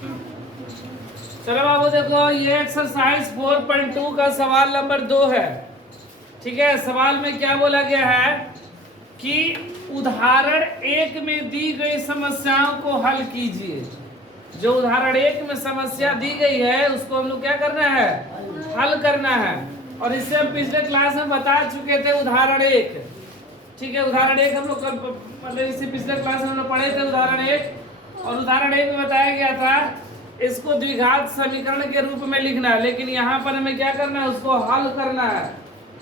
चलो बाबू देखो, ये एक्सरसाइज 4.2 का सवाल नंबर 2 है। ठीक है, सवाल में क्या बोला गया है कि उदाहरण 1 में दी गई समस्याओं को हल कीजिए। जो उदाहरण 1 में समस्या दी गई है उसको हम लोग क्या करना है, हल करना है। और इससे हम पिछले क्लास में बता चुके थे उदाहरण 1। ठीक है, उदाहरण 1 हम लोग मतलब इससे पिछले क्लास में हम लोग पढ़े थे उदाहरण 1। और उदाहरण 1 में बताया गया था इसको द्विघात समीकरण के रूप में लिखना है, लेकिन यहाँ पर हमें क्या करना है, उसको हल करना है।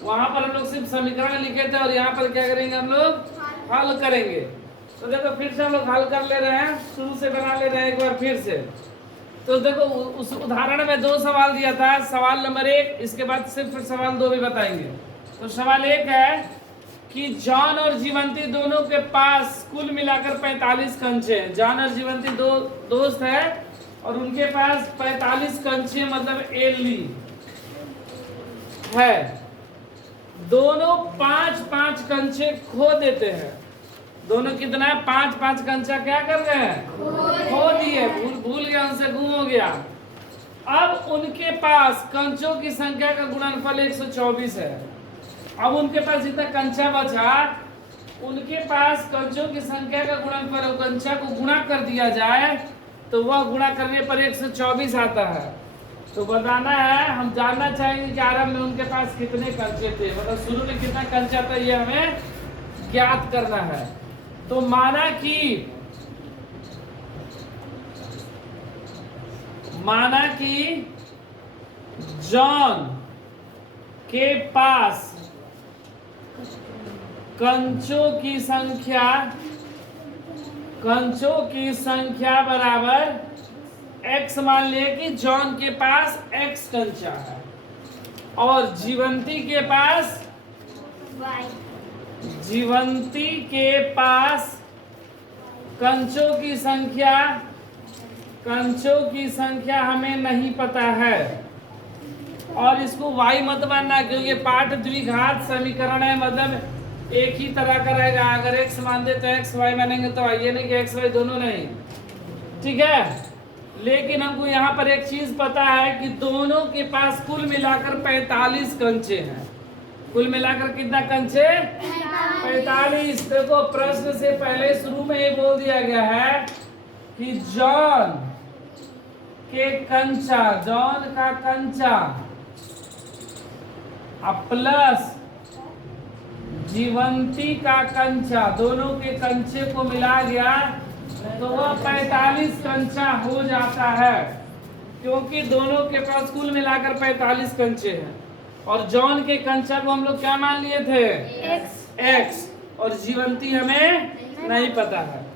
वहां पर हम लोग सिर्फ समीकरण लिखे थे और यहाँ पर क्या करेंगे, हम लोग हल करेंगे। तो देखो फिर से हम लोग हल कर ले रहे हैं, शुरू से बना ले रहे हैं एक बार फिर से। तो देखो उस उदाहरण में 2 सवाल दिया था, सवाल नंबर 1, इसके बाद सिर्फ सवाल 2 भी बताएंगे। तो सवाल 1 है कि जॉन और जीवंती दोनों के पास कुल मिलाकर 45 कंचे हैं। जॉन और जीवंती दो दोस्त है और उनके पास 45 कंचे मतलब एली है। दोनों 5-5 कंचे खो देते हैं। दोनों कितना 5-5 कंचा क्या कर रहे हैं, खो दिए। भूल गया, उनसे गुम हो गया। अब उनके पास कंचों की संख्या का गुणनफल 124 है। अब उनके पास जितना कंचा बचा, उनके पास कंचों की संख्या का गुणनफल, कंचा को गुणा कर दिया जाए तो वह गुणा करने पर 124 आता है। तो बताना है, हम जानना चाहेंगे कि आरंभ में उनके पास कितने कंचे थे, मतलब शुरू में कितना कंचा था, ये हमें ज्ञात करना है। तो माना कि जॉन के पास कंचों की संख्या बराबर x। मान लिए कि जॉन के पास x कंचा है और जीवंती के पास कंचों की संख्या हमें नहीं पता है। और इसको y मत मानना, क्योंकि पाठ द्विघात समीकरण है, मतलब एक ही तरह का रहेगा। अगर x मान दे तो x, y मानेंगे तो y, ये नहीं कि x y दोनों नहीं। ठीक है, लेकिन हमको यहाँ पर एक चीज पता है कि दोनों के पास कुल मिलाकर 45 कंचे हैं। कुल मिलाकर कितना कंचे, 45। देखो प्रश्न से पहले शुरू में ये बोल दिया गया है कि जॉन का कंचा प्लस जीवंती का कंचा, दोनों के कंचे को मिला गया तो वह 45 कंचा हो जाता है, क्योंकि दोनों के पास कुल मिलाकर 45 कंचे हैं। और जॉन के कंचा को हम लोग क्या मान लिए थे, x। और जीवंती हमें नहीं पता है,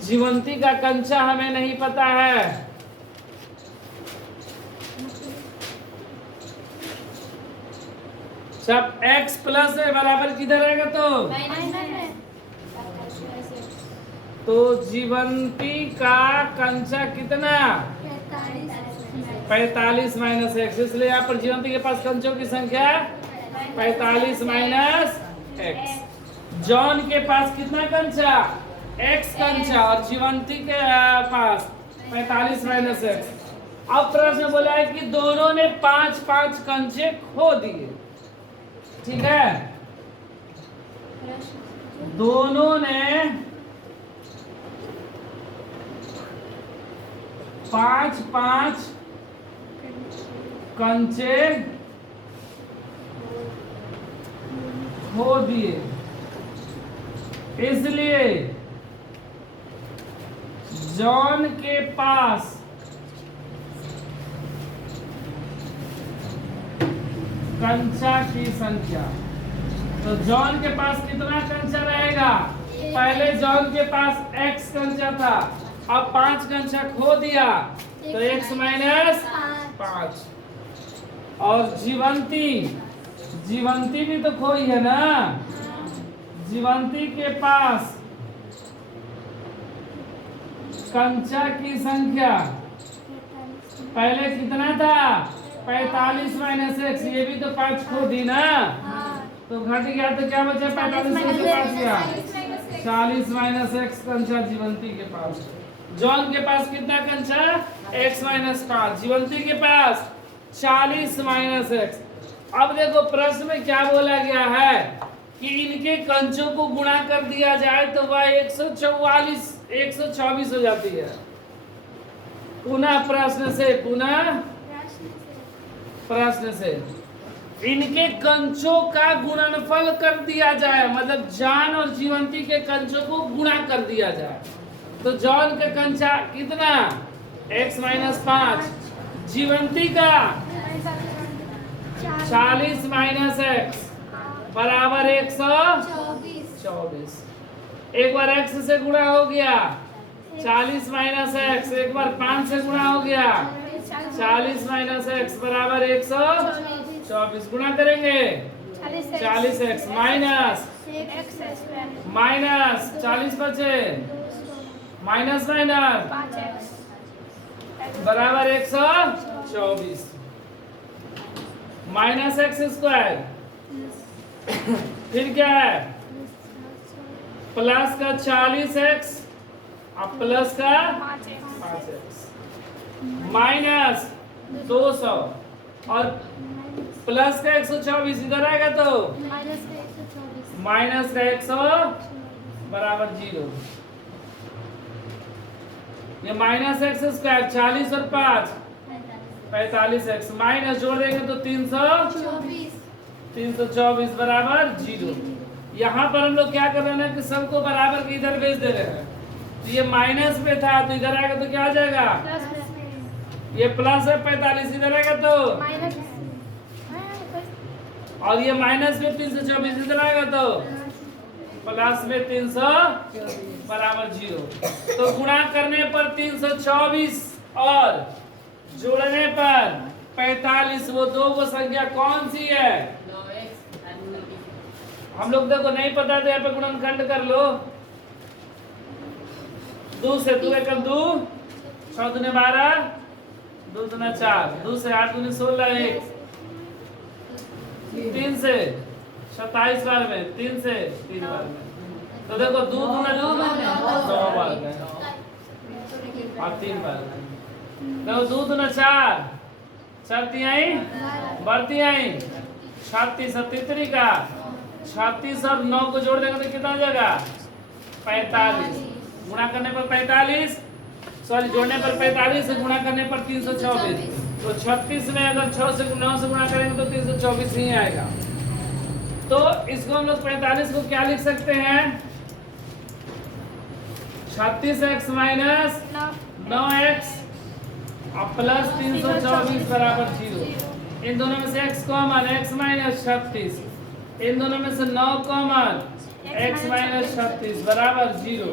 जीवंती का कंचा हमें नहीं पता है। जब x प्लस है बराबर किधर रहेगा, तो जीवंती का कंचा कितना, 45 माइनस x। इसलिए यहाँ पर जीवंती के पास कंचों की संख्या 45 माइनस x। जॉन के पास कितना कंचा, x कंचा, और जीवंती के पास 45 माइनस x। अब प्रश्न बोला है कि दोनों ने 5-5 कंचे खो दिए। ठीक है, दोनों ने 5-5 कंचे खो दिए। इसलिए जॉन के पास कंचा की संख्या, तो जॉन के पास कितना कंचा रहेगा, पहले जॉन के पास x कंचा था, अब 5 कंचा खो दिया तो x माइनस 5। और जीवंती भी तो खोई है ना, जीवंती के पास कंचा की संख्या पहले कितना था, 45 माइनस x, ये भी तो 5 खो दी ना, तो घट गया तो क्या बचा, 45 में से 5 गया, 40 माइनस x कंचा जीवंती के पास। जॉन के पास कितना कंचा? x minus 5। जीवंती के पास 40 माइनस x। अब देखो प्रश्न में क्या बोला गया है कि इनके कंचों को गुणा कर दिया जाए तो वह 124 हो जाती है। पुनः प्रश्न से इनके कंचों का गुणनफल कर दिया जाए, मतलब जॉन और जीवंती के कंचों को गुणा कर दिया जाए। तो जॉन का कंचा कितना? x minus 5। जीवंती का 40 माइनस x बराबर 124। एक बार x से गुणा हो गया 40 माइनस x, एक बार 5 से गुणा हो गया 40 माइनस x बराबर 124। गुणा करेंगे 40x माइनस 40 बचे माइनस बराबर 124 माइनस x स्क्वायर। फिर क्या है? प्लस का 40x अब प्लस का 5x माइनस 200 और प्लस का 124 इधर आएगा तो माइनस का 100 बराबर 0। ये माइनस एक्स स्क्वायर 40 और 5 45x माइनस जोड़ देंगे तो 324 बराबर 0। यहाँ पर हम लोग क्या कर रहे हैं कि सबको बराबर के इधर भेज दे रहे हैं। तो ये माइनस में था तो इधर आएगा तो क्या आ जाएगा? ये प्लस है 45 इधर आएगा तो और ये माइनस में 324 इधर आएगा तो प्लस में 300 बराबर 0। तो गुणा करने पर 324 और जोड़ने पर 45, वो दो वो संख्या कौन सी है? हम लोग देखो नहीं पता तो यहाँ पे गुणनखंड कर लो। 2 से 2 एकम 2 6 दूने 12 2 दूना 4 2 से 8 दूने 16 1 3 से 27 बार में 3 से 3 बार में। तो देखो 2 दूना 2 9 बार में और 3 बार में। देखो 2 दूना 4 चलती आई बढ़ती आई 36 37 का 36 और 9 को जोड़ देंगे तो कितना हो जाएगा? 45। गुणा करने पर 45 सॉरी जोड़ने पर 45 से गुणा करने पर 324। तो 36 में अगर 6 से 9 से गुणा करेंगे तो 324 ही आएगा। तो इसको हम लोग 45 को क्या लिख सकते हैं? 36x माइनस 9x और प्लस 324 बराबर 0। इन दोनों में से x कॉमन x माइनस 36, इन दोनों में से 9 कॉमन x माइनस 36 बराबर 0।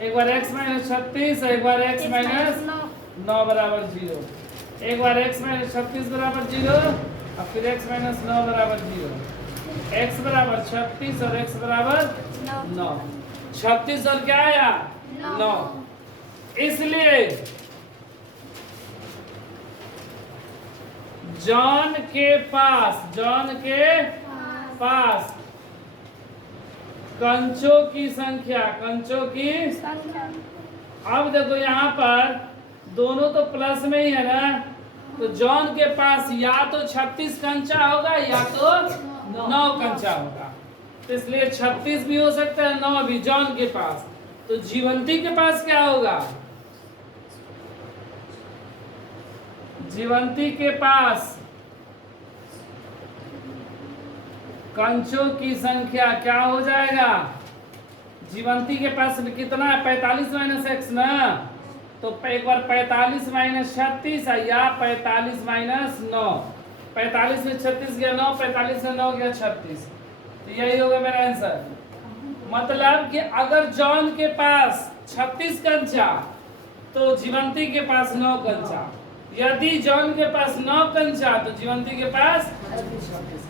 एक बार x माइनस 36 एक बार x माइनस 9 बराबर 0। एक बार x माइनस 36 बराबर 0 और फिर x माइनस 9 बराबर 0। x बराबर 36 और x बराबर 9। 36 और क्या आया? 9। इसलिए जॉन के पास कंचों की संख्या अब देखो यहाँ पर दोनों तो प्लस में ही है ना, तो जॉन के पास या तो 36 कंचा होगा या तो 9 कंचा होगा। तो इसलिए 36 भी हो सकता है 9 भी जॉन के पास। तो जीवंती के पास क्या होगा? जीवंती के पास कंचों की संख्या क्या हो जाएगा? जीवंती के पास कितना है? 45 माइनस एक्स ना, तो एक बार 45 माइनस 36 या 45 माइनस 9। 45 में 36 गया 9, 45 में 9 गया 36। तो यही होगा मेरा आंसर। मतलब कि अगर जॉन के पास 36 कंचा तो जीवंती के पास 9 कंचा। यदि जॉन के पास 9 कंचा तो जीवंती के पास 36